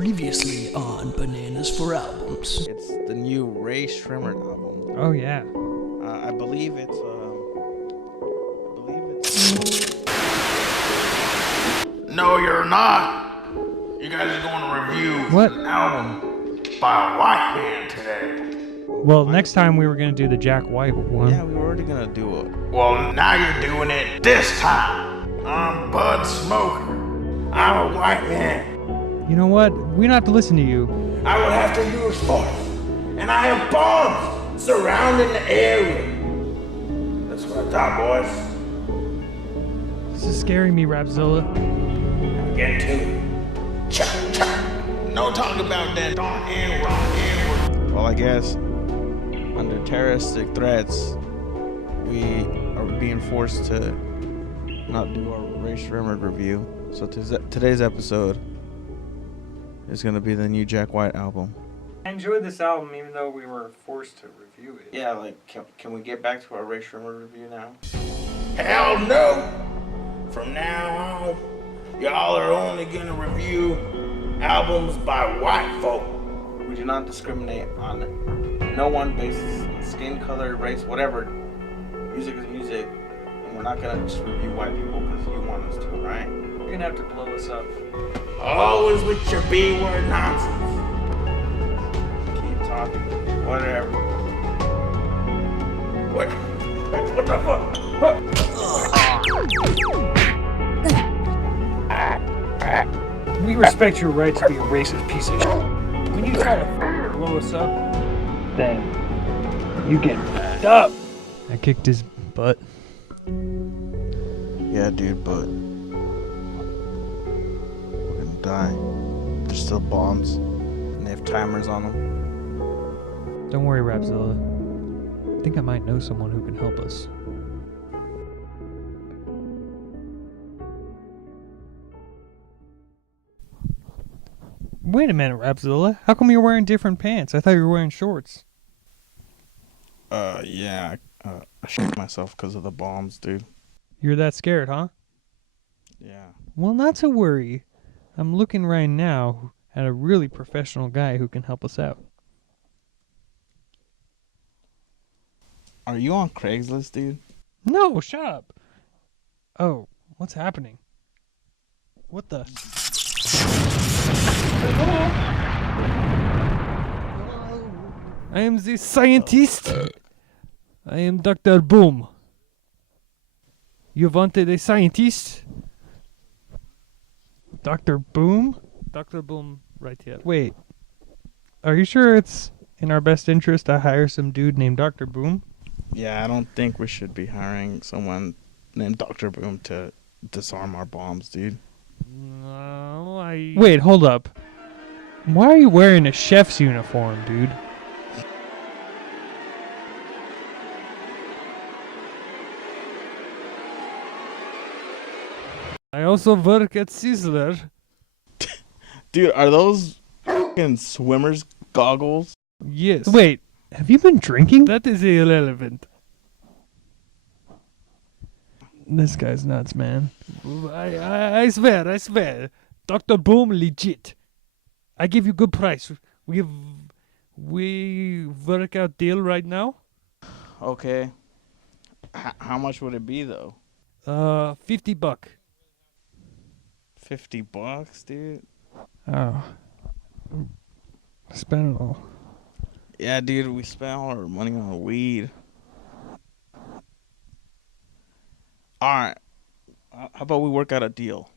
Previously on Bananas for Albums. It's the new Ray Shrimmer album. Oh yeah. I believe it's No, you're not. You guys are going to review What? an album by a white man today. Well, next time we were gonna do the Jack White one. Yeah, we were already gonna do it. Well, now you're doing it this time. I'm Bud Smoker. I'm a white man. You know what? We don't have to listen to you. I will have to use force. And I have bombs surrounding the area. That's what I thought, boys. This is scaring me, Rapxilla. Get to it. Chop, chop. No talk about that. Don't end. Well, I guess under terroristic threats, we are being forced to not do our Ray Shrimmer review. So today's episode is gonna be the new Jack White album. I enjoyed this album, even though we were forced to review it. Yeah, like can we get back to our Ray Shrimmer review now? Hell no. From now on, y'all are only gonna review albums by white folk. We do not discriminate on no one basis, skin color, race, whatever. Music is music, and we're not gonna just review white people because you want us to, right? You're gonna have to blow us up. Always with your B-word nonsense. Keep talking, whatever. What the fuck? What? We respect your right to be a racist piece of shit. When you try to blow us up, then you get f***ed up. I kicked his butt. Yeah, dude, but we're gonna die. There's still bombs, and they have timers on them. Don't worry, Rapxilla. I think I might know someone who can help us. Wait a minute, Rapxilla. How come you're wearing different pants? I thought you were wearing shorts. Yeah, I shit myself because of the bombs, dude. You're that scared, huh? Yeah. Well, not to worry. I'm looking right now at a really professional guy who can help us out. Are you on Craigslist, dude? No, shut up. Oh, what's happening? What the? I am the scientist. I am Dr. Boom. You wanted a scientist? Dr. Boom? Dr. Boom right here. Wait. Are you sure it's in our best interest to hire some dude named Dr. Boom? Yeah, I don't think we should be hiring someone named Dr. Boom to disarm our bombs, dude. No, Wait, hold up. Why are you wearing a chef's uniform, dude? I also work at Sizzler. Dude, are those fucking swimmer's goggles? Yes. Wait, have you been drinking? That is irrelevant. This guy's nuts, man. I swear. Dr. Boom, legit. I give you good price. We work out deal right now. Okay. How much would it be, though? $50. $50, dude? Oh. Spend it all. Yeah, dude, we spent all our money on weed. Alright. How about we work out a deal?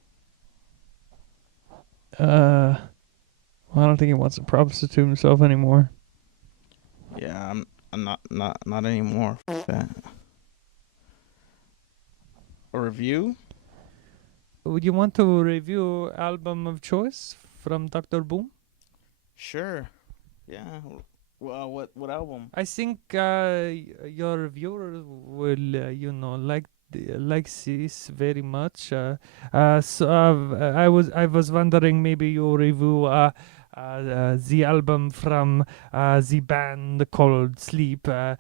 Well, I don't think he wants to prostitute himself anymore. Yeah, I'm not anymore. F that. A review? Would you want to review album of choice from Dr. Boom? Sure. Yeah. Well, what album? I think your viewers will like this very much. So I was wondering maybe you review the album from the band called Sleep. The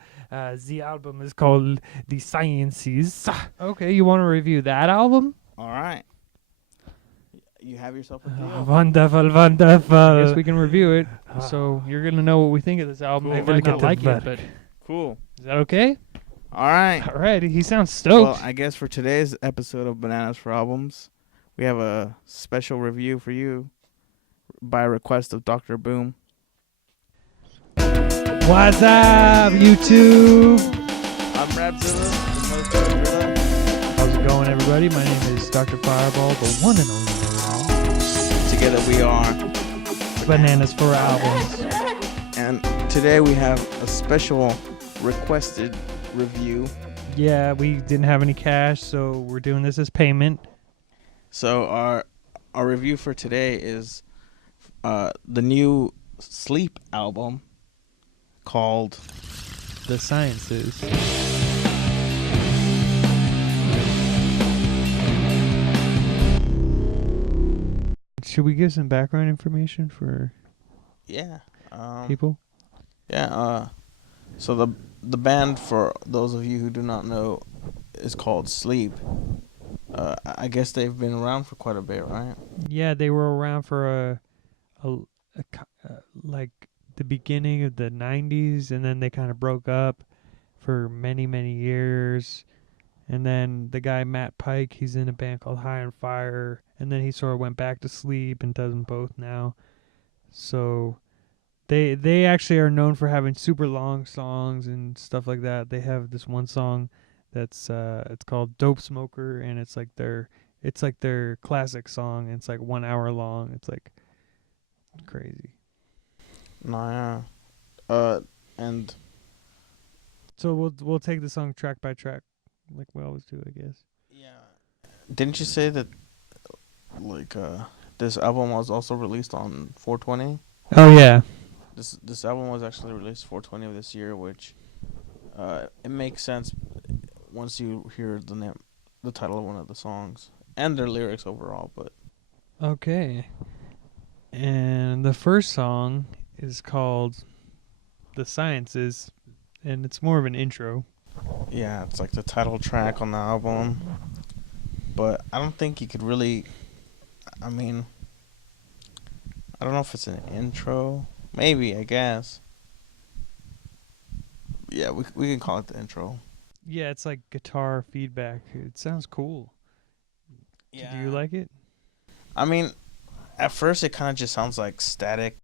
album is called The Sciences. Okay, you want to review that album? All right. you have yourself a deal. Wonderful, wonderful. I guess we can review it. So you're gonna know what we think of this album. Cool. I might not like it, but Cool. is that okay? All right. All right. He sounds Well, stoked. I guess for today's episode of Bananas for Albums, we have a special review for you by request of Dr. Boom. What's up, YouTube? I'm Rapxilla, the host of Rapxilla. How's it going, everybody? My name is Dr. Fireball, the one and only know-it-all. Together we are, Bananas for Albums. and today we have a special requested review. Yeah, we didn't have any cash, so we're doing this as payment. So our review for today is the new Sleep album called The Sciences. Should we give some background information for Yeah. people? Yeah. So the band, for those of you who do not know, is called Sleep. I guess they've been around for quite a bit, right? Yeah, they were around for like the beginning of the 90s, and then they kind of broke up for many, many years. And then the guy Matt Pike, he's in a band called High on Fire, and then he sort of went back to Sleep and does them both now. So they actually are known for having super long songs and stuff like that. They have this one song that's it's called Dope Smoker, and it's like their classic song, and it's like 1 hour long. It's like crazy. No, yeah. And So we'll take the song track by track, like we always do, I guess. yeah, didn't you say that like this album was also released on 420? Oh yeah. This album was actually released 420 of this year, which it makes sense once you hear the title of one of the songs and their lyrics overall. But Okay. And the first song is called The Sciences, and it's more of an intro. yeah, it's like the title track on the album. But I don't think you could really. I mean, I don't know if it's an intro. Maybe, I guess. Yeah, we can call it the intro. Yeah, it's like guitar feedback. It sounds cool. Do you like it? I mean, at first it kind of just sounds like static.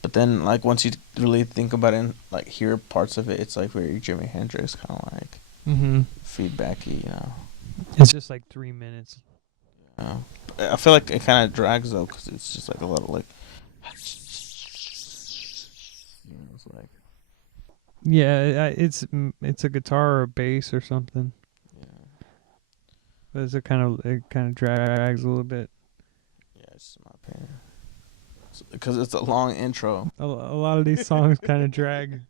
But then, like, once you really think about it and, like, hear parts of it, it's, like, very Jimi Hendrix, kind of, like, Mm-hmm. feedbacky, you know. It's just like 3 minutes. I feel like it kind of drags, though, because it's just, like, a little, like... You know, it's like... Yeah, it's a guitar or a bass or something. Yeah, But it kind of drags a little bit. yeah, it's just my opinion. Because it's a long intro. A lot of these songs kind of drag.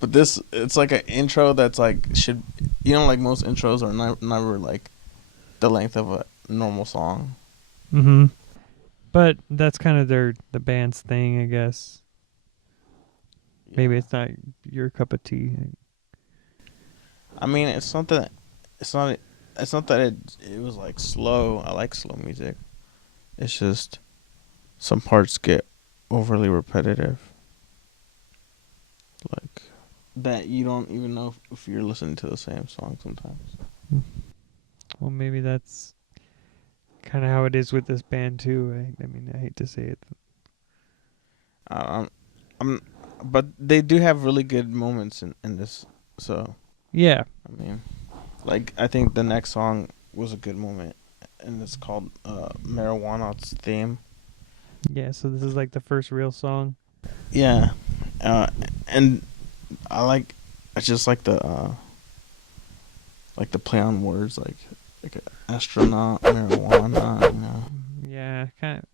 But this, it's like an intro that's like, you know, like most intros are never like the length of a normal song. Mm-hmm. But that's kind of the band's thing, I guess. Maybe it's not your cup of tea. I mean, it's not that it was like slow. I like slow music. It's just some parts get overly repetitive. Like that you don't even know if you're listening to the same song sometimes. Well, maybe that's kind of how it is with this band too. I mean, I hate to say it. But they do have really good moments in this. So Yeah. I mean, like I think the next song was a good moment, and it's called Marijuana's Theme. Yeah, so this is like the first real song. Yeah, and I just like the play on words, like astronaut, marijuana, you know. Yeah, kind of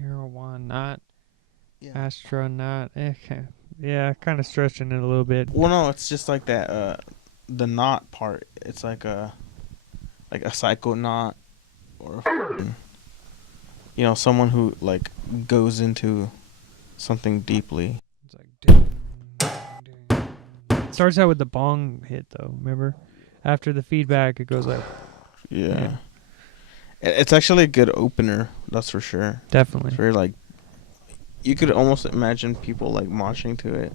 marijuana, Yeah. astronaut. Yeah, kind of stretching it a little bit. Well, no, it's just like that. The knot part. It's like a psychonaut, or you know, someone who like goes into something deeply. It's like ding, ding, ding. It starts out with the bong hit though. Remember, after the feedback, it goes like Yeah. It's actually a good opener, that's for sure. Definitely. It's very like, you could almost imagine people like moshing to it.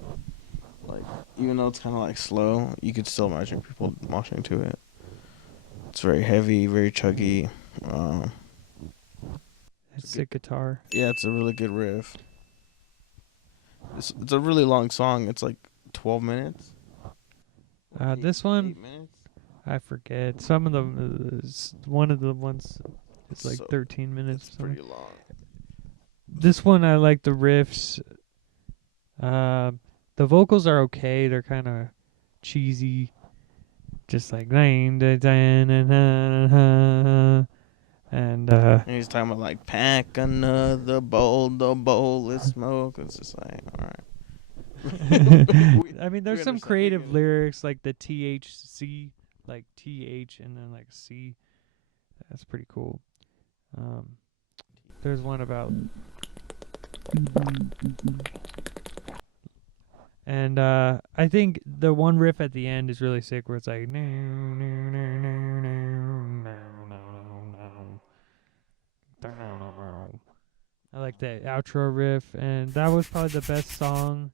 Like, even though it's kind of like slow, you could still imagine people moshing to it. It's very heavy, very chuggy. It's sick guitar. Yeah, it's a really good riff. It's a really long song. It's like 12 minutes. This one, 8 minutes. I forget. Some of them, one of the ones is like So, 13 minutes. It's pretty long. This one, I like the riffs. The vocals are okay. They're kind of cheesy. Just like and And he's talking about like, pack another bowl of smoke. It's just like, all right. I mean, there's some understand. creative lyrics like the THC, like TH and then like C. That's pretty cool. There's one about, and I think the one riff at the end is really sick, where it's like, I like the outro riff, and that was probably the best song.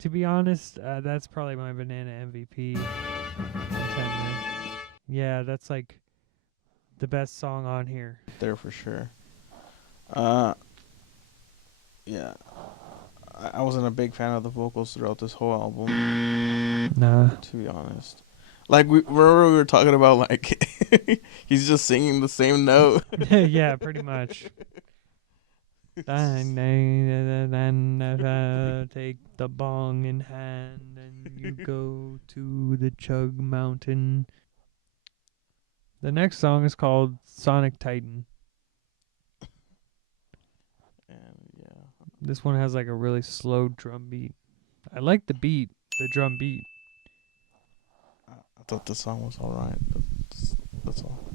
To be honest, that's probably my Banana MVP contender. Yeah, that's like the best song on here. There for sure. Yeah. I wasn't a big fan of the vocals throughout this whole album, Nah. to be honest. Like, remember we were talking about, like, he's just singing the same note. Yeah, pretty much. Take the bong in hand and you go to the Chug Mountain. The next song is called Sonic Titan. And yeah. This one has like a really slow drum beat. I like the beat, the drum beat. I thought the song was alright. That's all.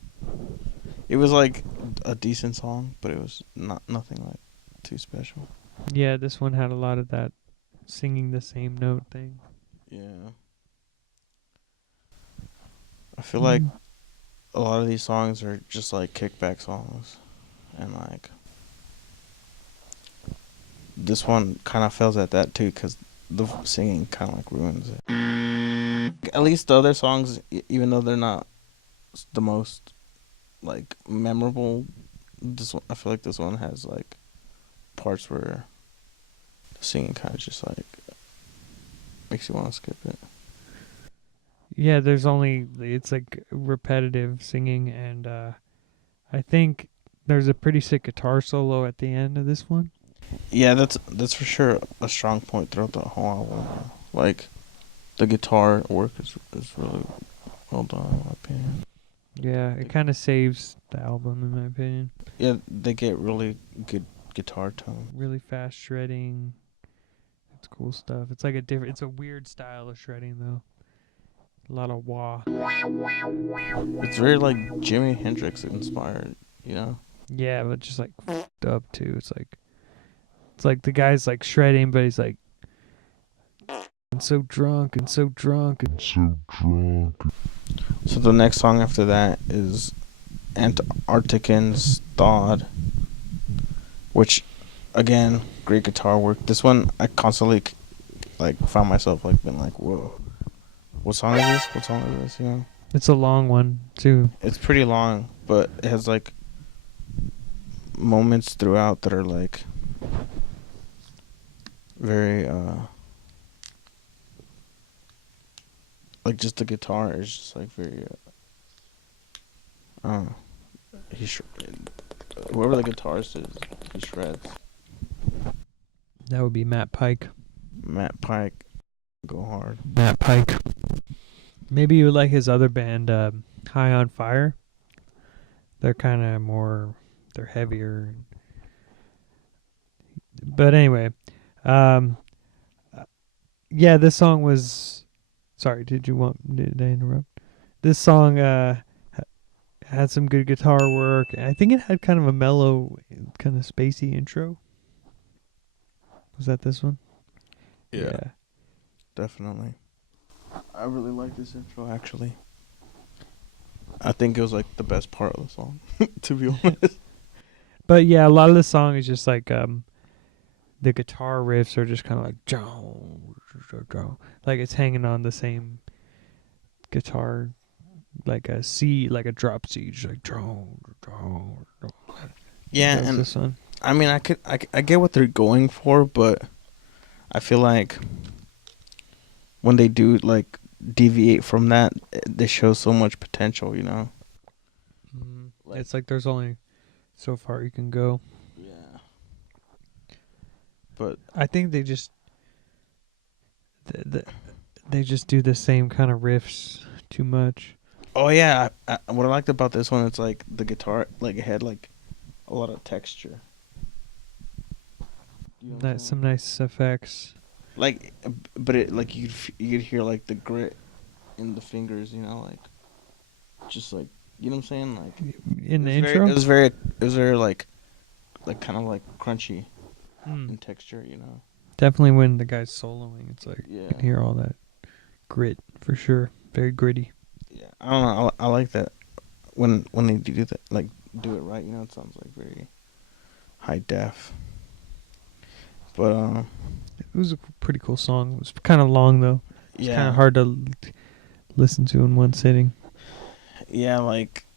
It was like a decent song, but it was nothing like too special. Yeah, this one had a lot of that singing the same note thing. Yeah. I feel like a lot of these songs are just like kickback songs, and like this one kind of fails at that too, because the singing kind of like ruins it. At least the other songs, even though they're not the most like memorable, this one, I feel like this one has like parts where the singing kind of just like makes you want to skip it. Yeah, it's like repetitive singing, and I think there's a pretty sick guitar solo at the end of this one. Yeah, that's for sure a strong point throughout the whole album. Like, the guitar work is really well done, in my opinion. Yeah, it kind of saves the album, in my opinion. Yeah, they get really good guitar tone. Really fast shredding. It's cool stuff. It's like it's a weird style of shredding, though. A lot of wah. It's very like Jimi Hendrix inspired, you know? Yeah, but just like f***ed up too. It's like the guy's like shredding, but he's like and so drunk and so drunk and so drunk. So the next song after that is Antarctican's Thawed, which, again, great guitar work. This one I constantly like found myself like being like, whoa, what song is this? What song is this? You know? It's a long one too. It's pretty long, but it has like moments throughout that are like very like just the guitar is just like very whoever the guitarist is, he shreds. That would be Matt Pike. Matt Pike, go hard. Matt Pike. Maybe you would like his other band, High on Fire. They're kind of more, they're heavier. But anyway, yeah, this song was. Sorry, did I interrupt? This song had some good guitar work. I think it had kind of a mellow, kind of spacey intro. Was that this one? Yeah. Definitely. I really like this intro, actually. I think it was like the best part of the song, to be honest. But yeah, a lot of the song is just like the guitar riffs are just kind of like like it's hanging on the same guitar, like a C, like a drop C, just like Yeah, That's and this one. I mean, I get what they're going for, but I feel like when they do like deviate from that, they show so much potential, you know. Like- It's like there's only so far you can go. Yeah. But I think they just they just do the same kind of riffs too much. oh yeah, what I liked about this one, it's like the guitar, like it had like a lot of texture. You know what I'm That's saying? some nice effects. Like, but it like you could hear like the grit in the fingers, you know, like just like, you know what I'm saying, like In the it was intro. very like kind of like crunchy Mm. in texture, you know. Definitely when the guy's soloing, it's like Yeah. you can hear all that grit for sure. Very gritty. Yeah, I don't know. I like that when they do that, like do it right. You know, it sounds like very high def. But It was a pretty cool song. It was kind of long though. It's yeah, kind of hard to listen to in one sitting. Yeah, like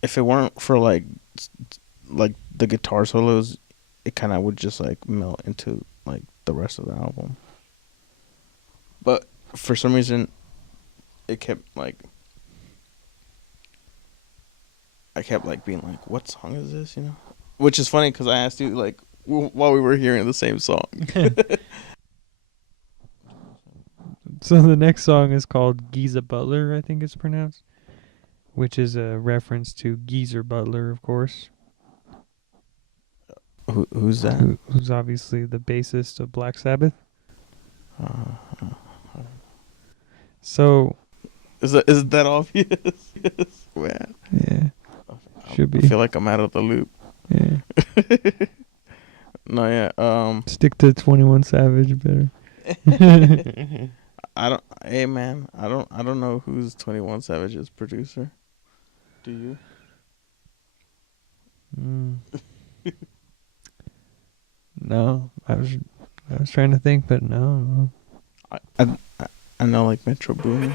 if it weren't for like the guitar solos, it kind of would just like melt into like the rest of the album. But for some reason, it kept like I kept like being like, "What song is this?" You know, which is funny because I asked you like while we were hearing the same song. So the next song is called Geezer Butler, I think it's pronounced, which is a reference to Geezer Butler, of course, Who's that? who's obviously the bassist of Black Sabbath. So Is that obvious? Yes, man. yeah, should I be. feel like I'm out of the loop. Yeah, No, yeah. stick to 21 Savage better. I don't. Hey, man. I don't know who's 21 Savage's producer. Do you? Mm. No, I was trying to think, but no. I know like Metro Boomin.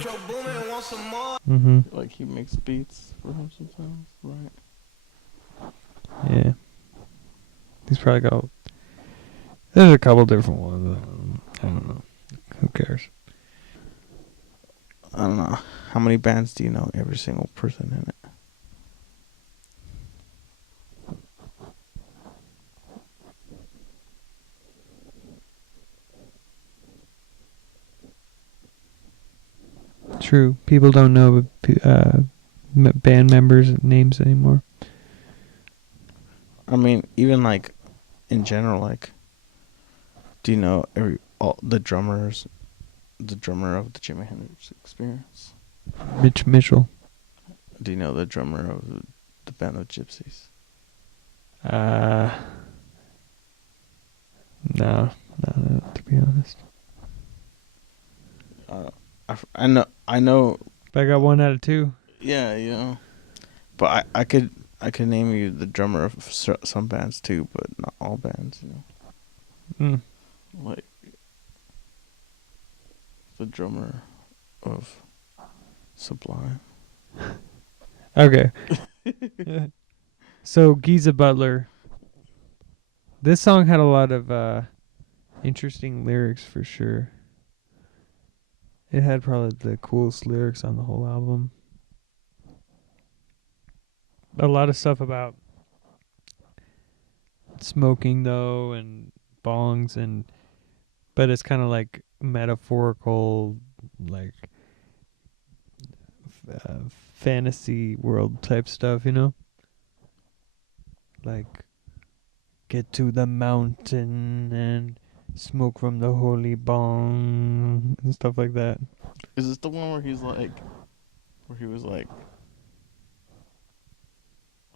Mm-hmm. Like he makes beats for him sometimes, right? Yeah. He's probably got. There's a couple different ones. I don't know. Who cares? I don't know. How many bands do you know? Every single person in it. True. People don't know band members' names anymore. I mean, even like in general, like, do you know all the drummers, the drummer of the Jimi Hendrix Experience? Mitch Mitchell. Do you know the drummer of the Band of Gypsies? No, to be honest. I know. But I got 1 out of 2. Yeah, you know. But I could name you the drummer of some bands too, but not all bands, you know. Mm. Like the drummer of Sublime. Okay. So Geezer Butler. This song had a lot of interesting lyrics for sure. It had probably the coolest lyrics on the whole album. A lot of stuff about smoking though and bongs but it's kind of like metaphorical, like fantasy world type stuff, you know? Like get to the mountain and smoke from the holy bong and stuff like that. Is this the one where he was like,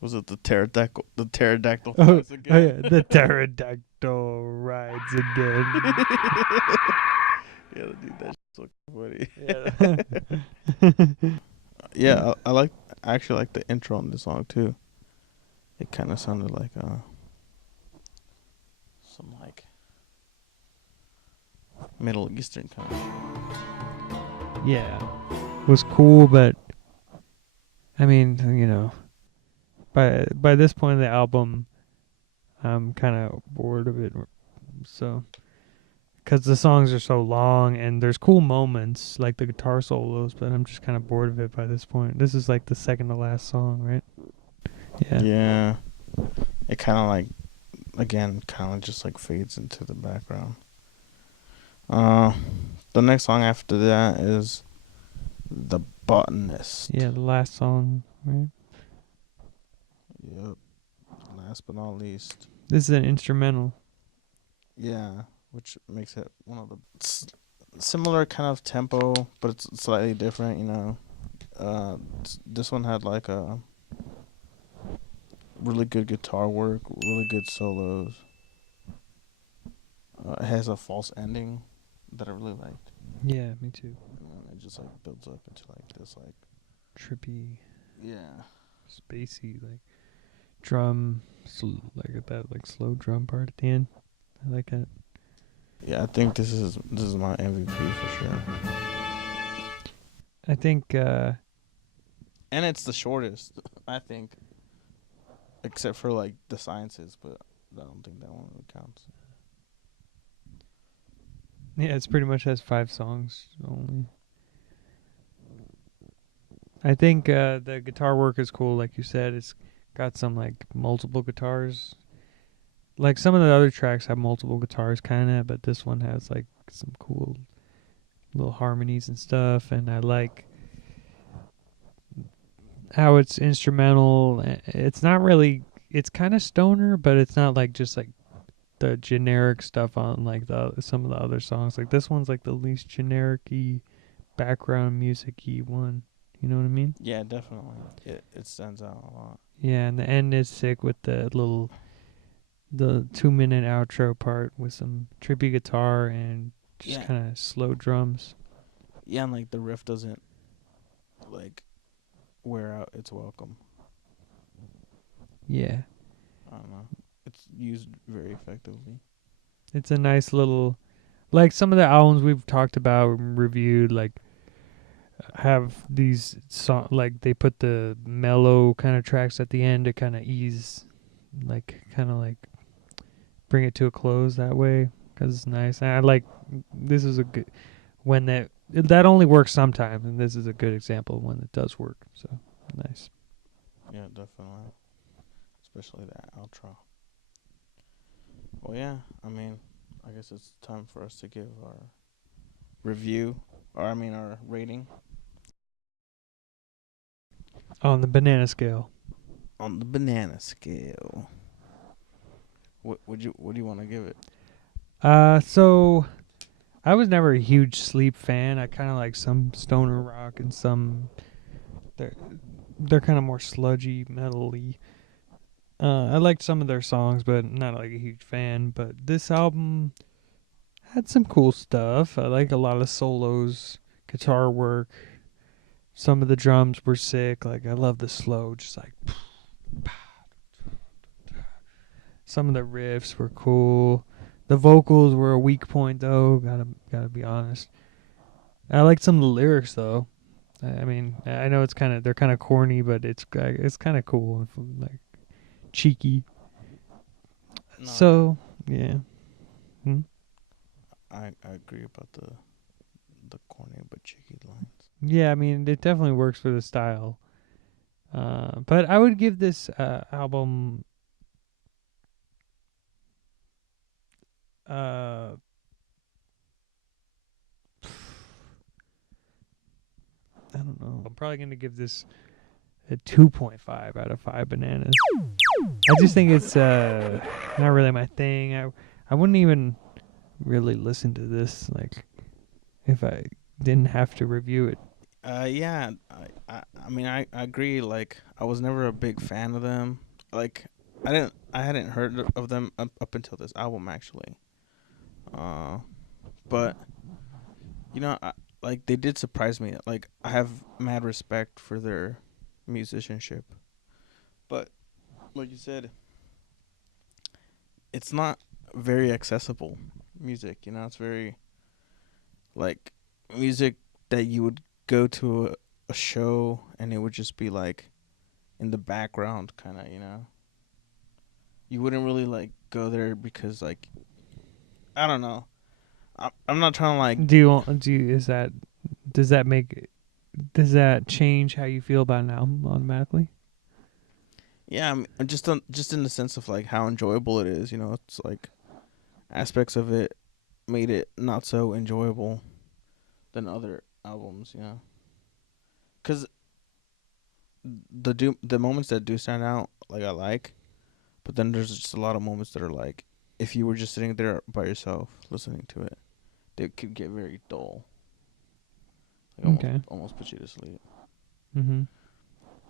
was it the pterodactyl? The pterodactyl flies again. Oh yeah, the pterodactyl rides again. Yeah, dude, that's so funny. Yeah. Yeah, I actually like the intro on this song too. It kind of sounded like some like Middle Eastern kind of. Yeah, was cool, but I mean, by this point in the album, I'm kind of bored of it. So, because the songs are so long and there's cool moments like the guitar solos, but I'm just kind of bored of it by this point. This is like the second to last song, right? Yeah. Yeah. It kind of like, again, kind of just like fades into the background. The next song after that is The Botanist. Yeah, the last song, right? Yep. Last but not least. This is an instrumental. Yeah, which makes it one of the similar kind of tempo, but it's slightly different, you know. This one had like a really good guitar work, really good solos. It has a false ending that I really liked. Yeah, me too. And it just like builds up into like this like Trippy, yeah. spacey, like drum, like that, like slow drum part at the end. I like that. Yeah, I think this is my MVP for sure. I think And it's the shortest, I think. Except for like the Sciences, but I don't think that one really counts. yeah, it's pretty much has 5 songs only. I think the guitar work is cool, like you said. It's got some like multiple guitars. Like some of the other tracks have multiple guitars, kind of, but this one has like some cool little harmonies and stuff. And I like how it's instrumental. It's not really. It's kind of stoner, but it's not like just like the generic stuff on like some of the other songs. Like this one's like the least generic-y, background music-y one. You know what I mean? Yeah, definitely. It stands out a lot. Yeah, and the end is sick with the 2-minute outro part with some trippy guitar and just Yeah. kind of slow drums. Yeah, and like the riff doesn't like wear out its welcome. Yeah, I don't know. It's used very effectively. it's a nice little, like some of the albums we've talked about and reviewed, like have these like they put the mellow kind of tracks at the end to kind of ease, like kind of like bring it to a close that way, because it's nice. And I like, this is a good, when that only works sometimes, and this is a good example of when it does work. So nice. Yeah, definitely. Especially that outro. Well, yeah, I mean, I guess it's time for us to give our review, or I mean our rating On the banana scale. on the banana scale. What do you want to give it? So I was never a huge Sleep fan. I kind of like some stoner rock and some they're kind of more sludgy, metal-y. I liked some of their songs, but not like a huge fan. But this album had some cool stuff. I like a lot of solos, guitar work. Some of the drums were sick. Like I love the slow, just like. Some of the riffs were cool. The vocals were a weak point though. Gotta be honest. I liked some of the lyrics though. I mean, I know they're kind of corny, but it's kind of cool, like cheeky. No, So yeah. I agree about the corny but cheeky lines. Yeah, I mean, it definitely works for the style. But I would give this album I don't know. I'm probably going to give this a 2.5 out of 5 bananas. I just think it's not really my thing. I wouldn't even really listen to this like if I didn't have to review it. Yeah, I mean I agree. Like I was never a big fan of them. Like I hadn't heard of them up until this album actually. But you know like they did surprise me. Like I have mad respect for their musicianship, but like you said, it's not very accessible music. You know, it's very like music that you would go to a show and it would just be like in the background, kind of. You know, you wouldn't really like go there because like I don't know. I'm not trying to like. Does that change how you feel about an album automatically? Yeah, I mean, just in the sense of like how enjoyable it is. You know, it's like aspects of it made it not so enjoyable than other albums. You know, because the moments that do stand out, like I like, but then there's just a lot of moments that are like, if you were just sitting there by yourself listening to it, they could get very dull. Like almost put you to sleep. Mm-hmm.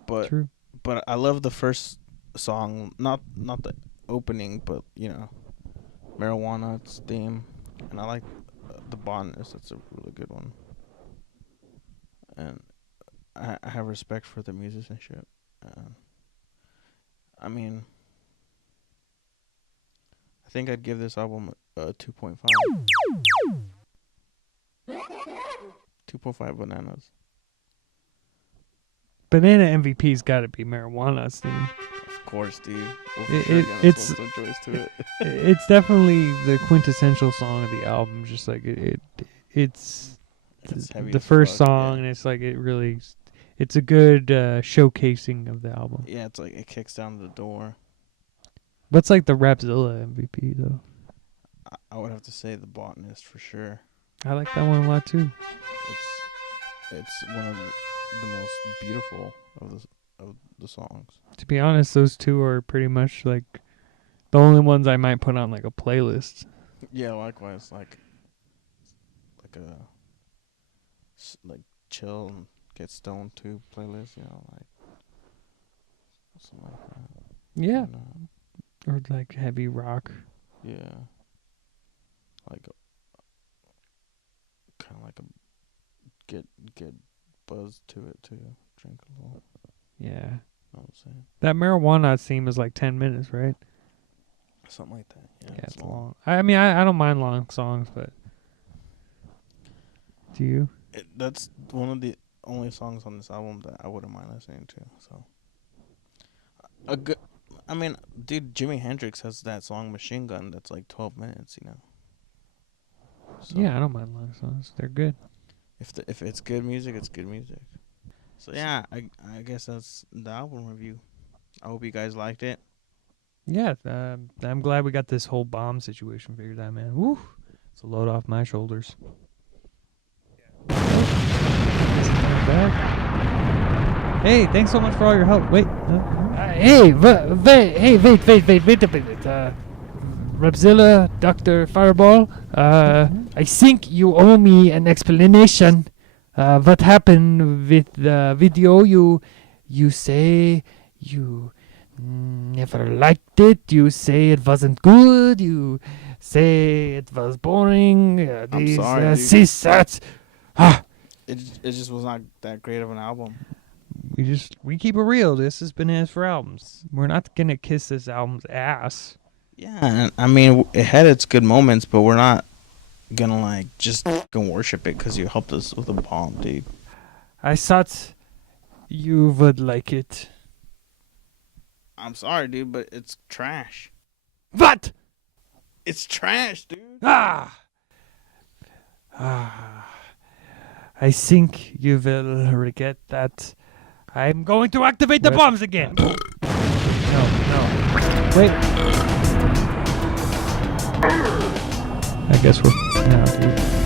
But True. But I love the first song, not the opening, but you know, Marijuana's theme, and I like the Bananaz. That's a really good one. And I have respect for the musicianship. I mean, I think I'd give this album a 2.5. 2.5 bananas. Banana MVP's got to be Marijuana's theme. Of course, dude. It's some choice to it. It's definitely the quintessential song of the album. Just like it's heavy the as first fuck, song, yeah. and it's like it's a good showcasing of the album. Yeah, it's like it kicks down the door. What's like the Rapxilla MVP though? I would have to say the Botanist for sure. I like that one a lot too. It's one of the most beautiful of the songs. To be honest, those two are pretty much like the only ones I might put on like a playlist. Yeah, likewise, like chill and get stoned to playlist, you know, like something like that. Yeah. You know? Or like heavy rock. Yeah. Like kind of like a get buzzed to it too. Drink a little. Yeah. You know what I'm saying? That Marijuana theme is like 10 minutes, right? Something like that. Yeah, Yeah, it's long. I mean, I don't mind long songs, but do you? That's one of the only songs on this album that I wouldn't mind listening to. So, I mean, dude, Jimi Hendrix has that song "Machine Gun" that's like 12 minutes. You know. So Yeah, I don't mind long songs. They're good. if it's good music, it's good music. So yeah, I guess that's the album review. I hope you guys liked it. Yeah, I'm glad we got this whole bomb situation figured out, man. Woo! It's a load off my shoulders. Hey, thanks so much for all your help. Wait. Wait a minute. Rapxilla, Dr. Fireball, I think you owe me an explanation. What happened with the video? You say you never liked it. You say it wasn't good. You say it was boring. I'm These sorry, dude. CSATs. It just was not that great of an album. We keep it real. This is Bananaz for Albums. We're not gonna kiss this album's ass. Yeah, and I mean, it had its good moments, but we're not gonna like just fucking worship it because you helped us with a bomb, dude. I thought you would like it. I'm sorry, dude, but it's trash. What? It's trash, dude. I think you will regret that. I'm going to activate the bombs again. No. Wait. I guess we're now, dude.